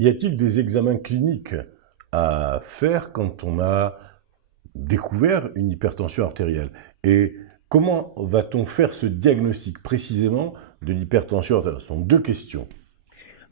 Y a-t-il des examens cliniques à faire quand on a découvert une hypertension artérielle? Et comment va-t-on faire ce diagnostic précisément de l'hypertension artérielle? Ce sont deux questions.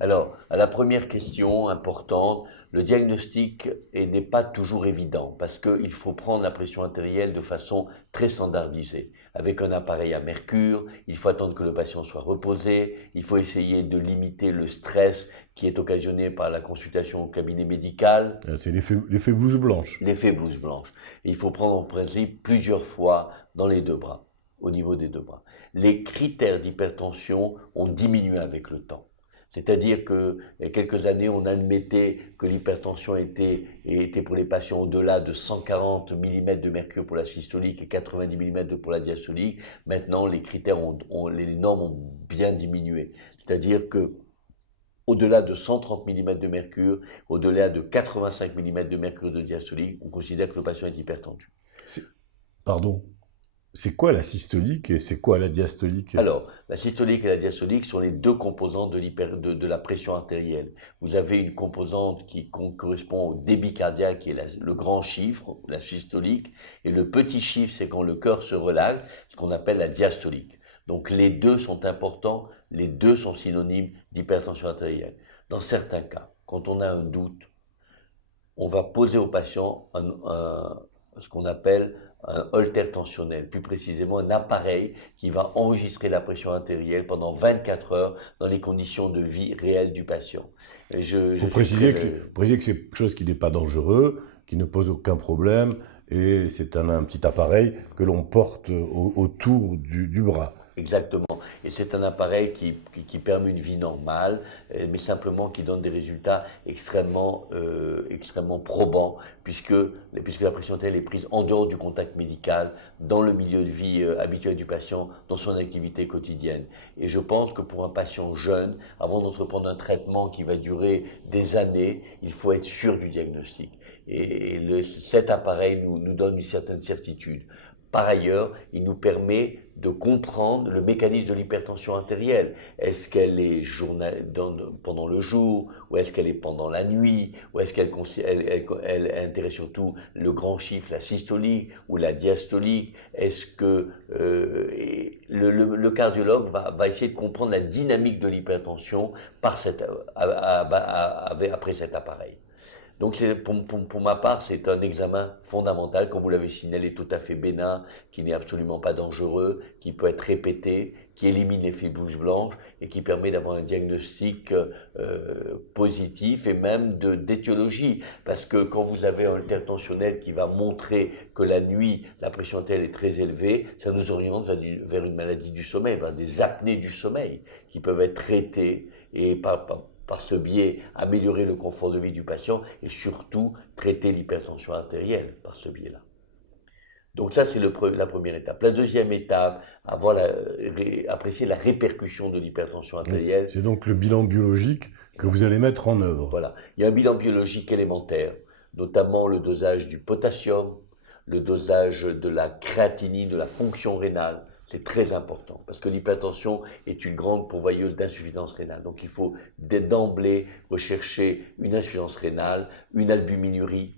Alors, à la première question importante, le diagnostic n'est pas toujours évident parce qu'il faut prendre la pression artérielle de façon très standardisée. Avec un appareil à mercure, il faut attendre que le patient soit reposé, il faut essayer de limiter le stress qui est occasionné par la consultation au cabinet médical, C'est l'effet blouse blanche. l'effet blouse blanche. Et il faut prendre en principe plusieurs fois dans les deux bras, au niveau des deux bras. Les critères d'hypertension ont diminué avec le temps. C'est-à-dire que il y a quelques années, on admettait que l'hypertension était pour les patients au-delà de 140 mm de mercure pour la systolique et 90 mm pour la diastolique. Maintenant, les critères les normes ont bien diminué. C'est-à-dire que au-delà de 130 mm de mercure, au-delà de 85 mm de mercure de diastolique, on considère que le patient est hypertendu. C'est- Pardon, c'est quoi la systolique et c'est quoi la diastolique? Alors, la systolique et la diastolique sont les deux composantes de la pression artérielle. Vous avez une composante qui correspond au débit cardiaque, qui est le grand chiffre, la systolique, et le petit chiffre, c'est quand le cœur se relâche, ce qu'on appelle la diastolique. Donc les deux sont importants, les deux sont synonymes d'hypertension artérielle. Dans certains cas, quand on a un doute, on va poser au patient ce qu'on appelle un holter tensionnel, plus précisément un appareil qui va enregistrer la pression artérielle pendant 24 heures dans les conditions de vie réelles du patient. Et Il je suis très... faut préciser que c'est quelque chose qui n'est pas dangereux, qui ne pose aucun problème, et c'est un petit appareil que l'on porte autour du bras. Exactement. Et c'est un appareil qui permet une vie normale, mais simplement qui donne des résultats extrêmement probants, puisque la pression artérielle est prise en dehors du contact médical, dans le milieu de vie habituel du patient, dans son activité quotidienne. Et je pense que pour un patient jeune, avant d'entreprendre un traitement qui va durer des années, il faut être sûr du diagnostic. Et cet appareil nous donne une certaine certitude. Par ailleurs, il nous permet de comprendre le mécanisme de l'hypertension artérielle. Est-ce qu'elle est pendant le jour, ou est-ce qu'elle est pendant la nuit, ou est-ce qu'elle intéresse surtout le grand chiffre, la systolique ou la diastolique? Est-ce que le cardiologue va essayer de comprendre la dynamique de l'hypertension après cet appareil? Donc pour ma part, c'est un examen fondamental, comme vous l'avez signalé, tout à fait bénin, qui n'est absolument pas dangereux, qui peut être répété, qui élimine l'effet blouse blanche et qui permet d'avoir un diagnostic positif et même d'étiologie. Parce que quand vous avez un holter tensionnel qui va montrer que la nuit, la pression artérielle est très élevée, ça nous oriente vers une maladie du sommeil, vers des apnées du sommeil qui peuvent être traitées et par ce biais, améliorer le confort de vie du patient et surtout traiter l'hypertension artérielle par ce biais-là. Donc ça, c'est la première étape. La deuxième étape, apprécier la répercussion de l'hypertension Oui. artérielle. C'est donc le bilan biologique que vous allez mettre en œuvre. Voilà. Il y a un bilan biologique élémentaire, notamment le dosage du potassium, le dosage de la créatinine, de la fonction rénale. C'est très important parce que l'hypertension est une grande pourvoyeuse d'insuffisance rénale. Donc il faut d'emblée rechercher une insuffisance rénale, une albuminurie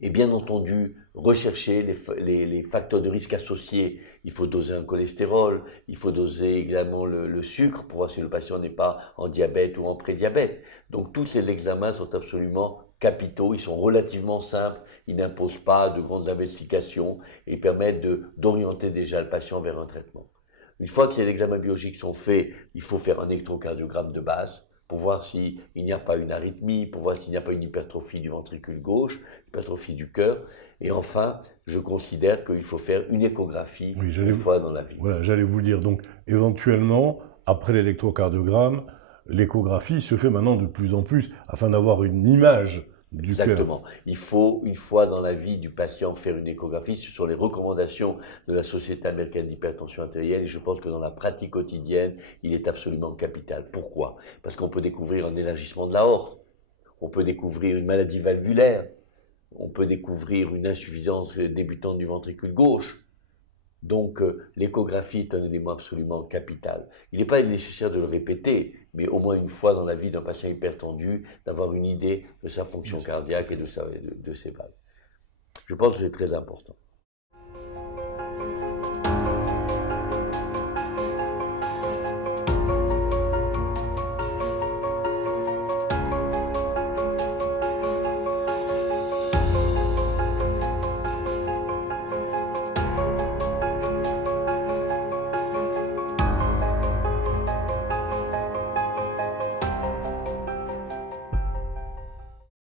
et bien entendu rechercher les facteurs de risque associés. Il faut doser un cholestérol, il faut doser également le sucre pour voir si le patient n'est pas en diabète ou en prédiabète. Donc tous ces examens sont absolument capitaux, ils sont relativement simples, ils n'imposent pas de grandes investigations et permettent d'orienter déjà le patient vers un traitement. Une fois que ces examens biologiques sont faits, il faut faire un électrocardiogramme de base pour voir s'il n'y a pas une arythmie, pour voir s'il n'y a pas une hypertrophie du ventricule gauche, hypertrophie du cœur. Et enfin, je considère qu'il faut faire une échographie Oui, une fois dans la vie. Voilà, j'allais vous le dire. Donc, éventuellement, après l'électrocardiogramme, l'échographie se fait maintenant de plus en plus afin d'avoir une image du cœur. Exactement. Il faut, une fois dans la vie du patient, faire une échographie. Ce sont les recommandations de la Société américaine d'hypertension artérielle. Et je pense que dans la pratique quotidienne, il est absolument capital. Pourquoi? Parce qu'on peut découvrir un élargissement de l'aorte, on peut découvrir une maladie valvulaire, on peut découvrir une insuffisance débutante du ventricule gauche. Donc l'échographie est un élément absolument capital. Il n'est pas nécessaire de le répéter. mais au moins une fois dans la vie d'un patient hypertendu, d'avoir une idée de sa fonction cardiaque et de ses valves. Je pense que c'est très important.